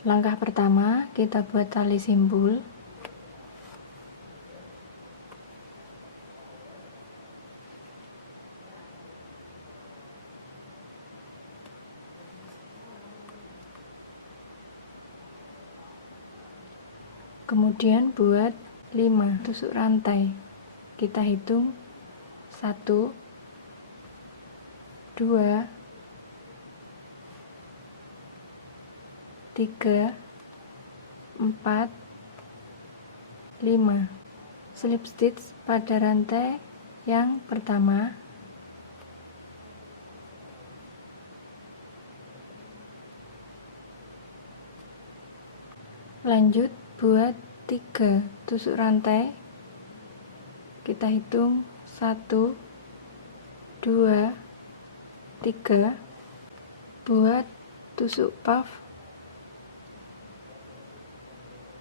Langkah pertama, kita buat tali simpul. Kemudian buat 5 tusuk rantai. Kita hitung 1, 2, 3, 4, 5. Slip stitch pada rantai yang pertama. Lanjut buat 3 tusuk rantai. Kita hitung 1, 2, 3. Buat tusuk puff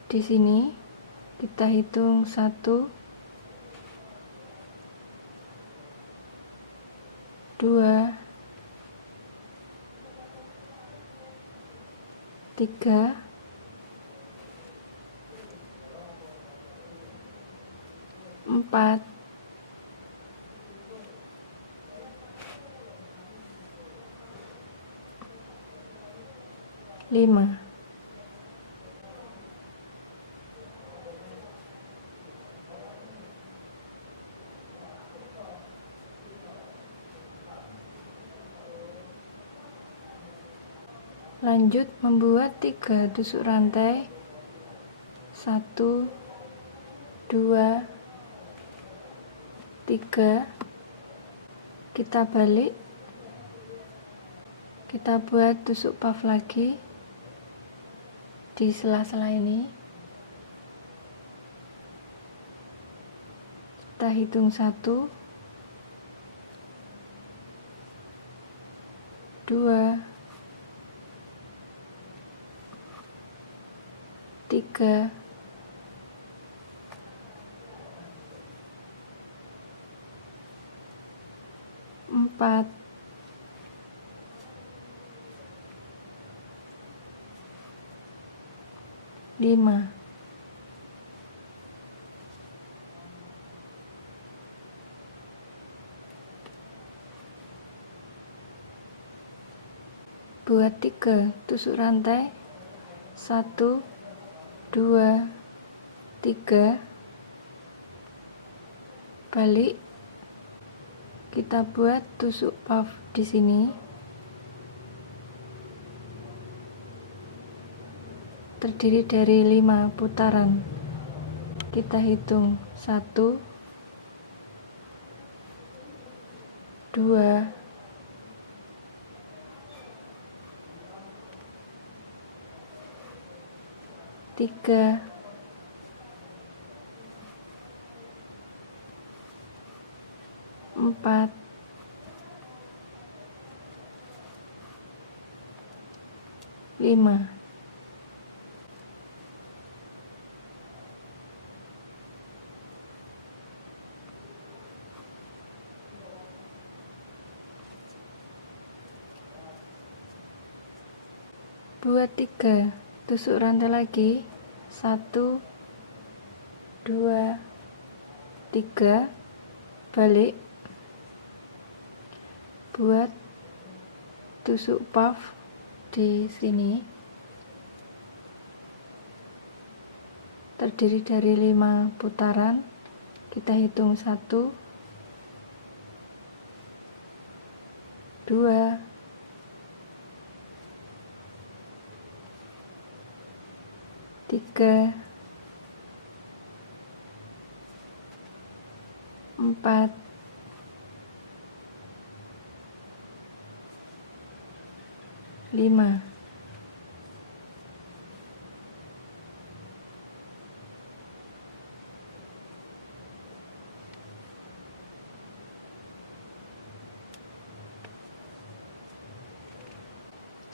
di sini. Kita hitung 1, 2, 3, 4, 5. Lanjut membuat 3 tusuk rantai. 1, 2, 3. Kita balik, kita buat tusuk puff lagi di sela-sela ini. Kita hitung 1, 2, 3, 4, 5. Buat 3 tusuk rantai. 1, 2, 3. Balik, kita buat tusuk puff di sini. Terdiri dari 5 putaran. Kita hitung 1, 2, 3, 4, 5. Buat 3 tusuk rantai lagi. 1, 2, 3. Balik, buat tusuk puff di sini. Terdiri dari 5 putaran. Kita hitung 1, 2, 3, 4, 5.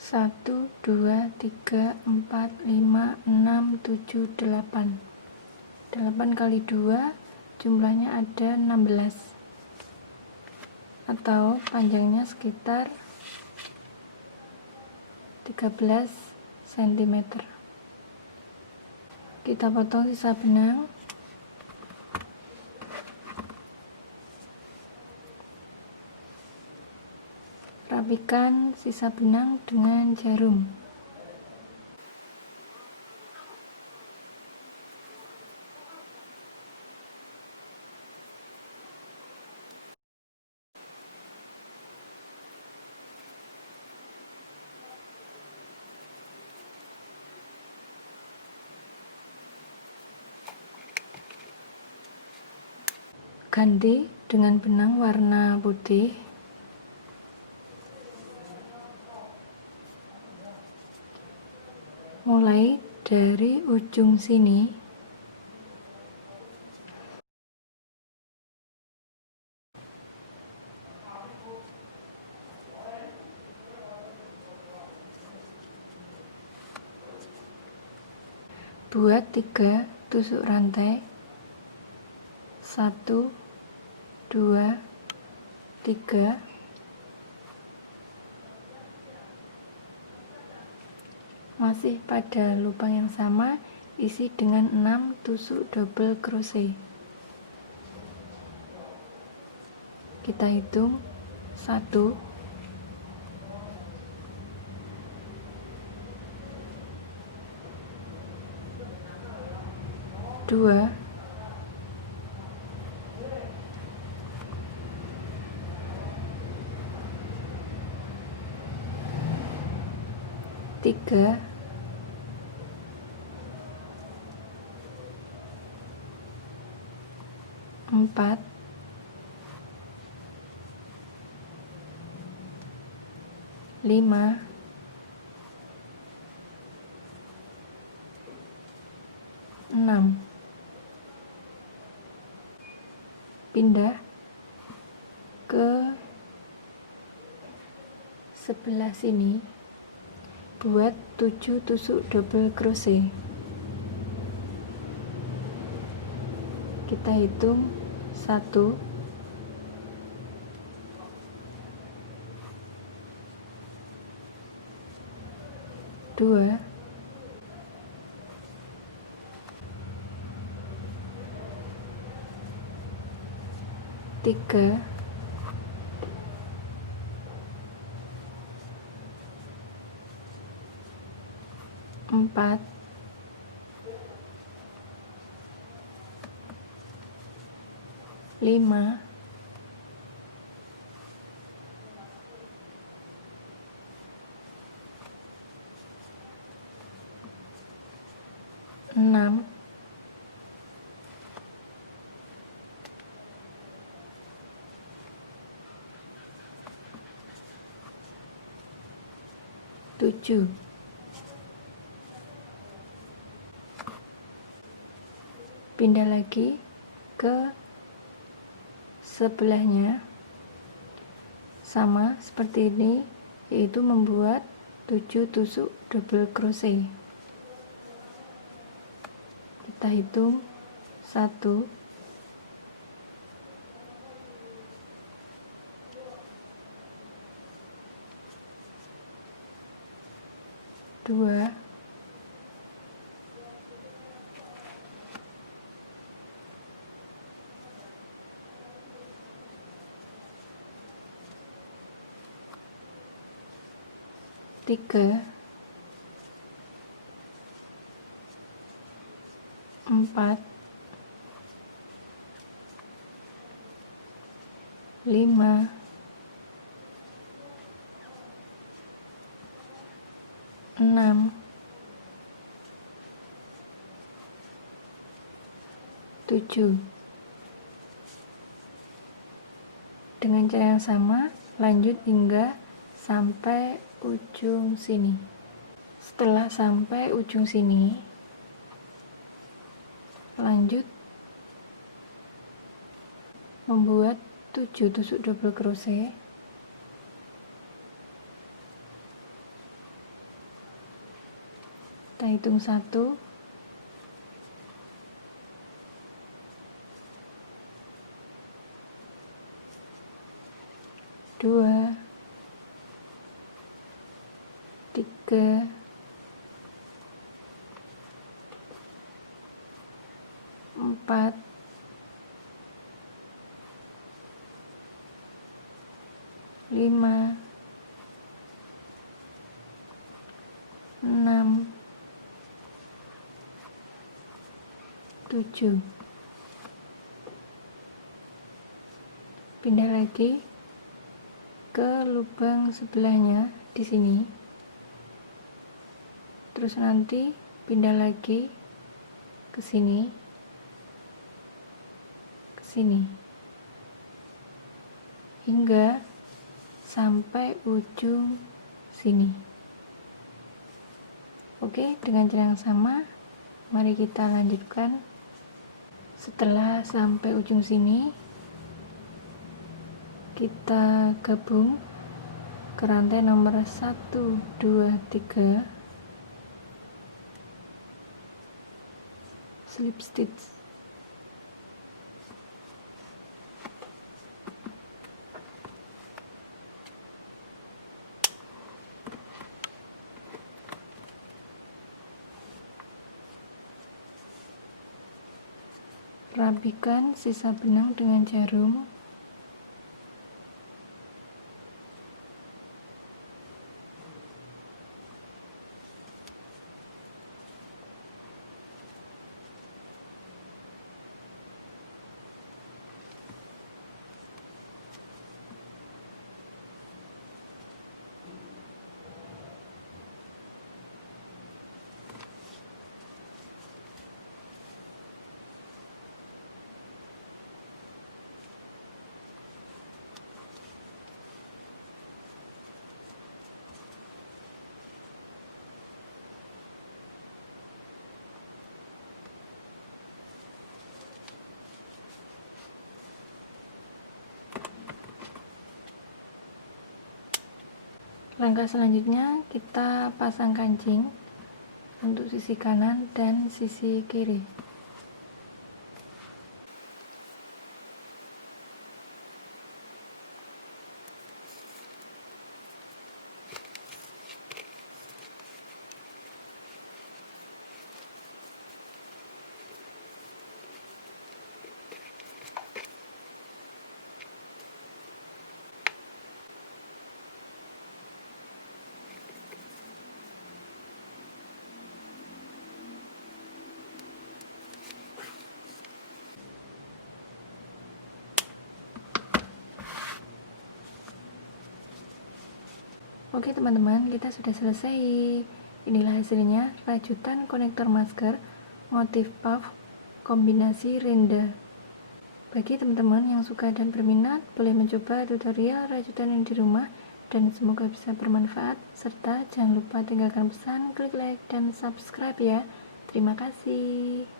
Satu, 2, 3, 4, 5, 6, 7, 8. 8 kali 2 jumlahnya ada 16, atau panjangnya sekitar 13 cm. Kita potong sisa benang. Rapikan sisa benang dengan jarum. Ganti dengan benang warna putih. Mulai dari ujung sini buat 3 tusuk rantai. 1 2 3. Masih pada lubang yang sama, isi dengan 6 tusuk double crochet. Kita hitung 1 2 3 4 5 6. Pindah ke sebelah sini, buat 7 tusuk double crochet. Kita hitung 1 2 3 4 5 6 7. Pindah lagi ke sebelahnya, sama seperti ini, yaitu membuat 7 tusuk double crochet. Kita hitung 1 2 3 4 5 6 7. Dengan cara yang sama, lanjut hingga sampai ujung sini. Setelah sampai ujung sini, lanjut membuat 7 tusuk double crochet. Kita hitung 1 2 3 5, 6, 7. Pindah lagi ke lubang sebelahnya di sini. Terus nanti pindah lagi ke sini, ke sini, hingga sampai ujung sini. Oke, dengan cara yang sama, mari kita lanjutkan. Setelah sampai ujung sini, kita gabung ke rantai nomor 1, 2, 3, slip stitch. Rapikan sisa benang dengan jarum. Langkah selanjutnya kita pasang kancing untuk sisi kanan dan sisi kiri. Oke teman-teman, kita sudah selesai. Inilah hasilnya, rajutan konektor masker motif puff kombinasi renda. Bagi teman-teman yang suka dan berminat, boleh mencoba tutorial rajutan ini di rumah, dan semoga bisa bermanfaat. Serta jangan lupa tinggalkan pesan, klik like, dan subscribe ya. Terima kasih.